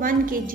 1 kg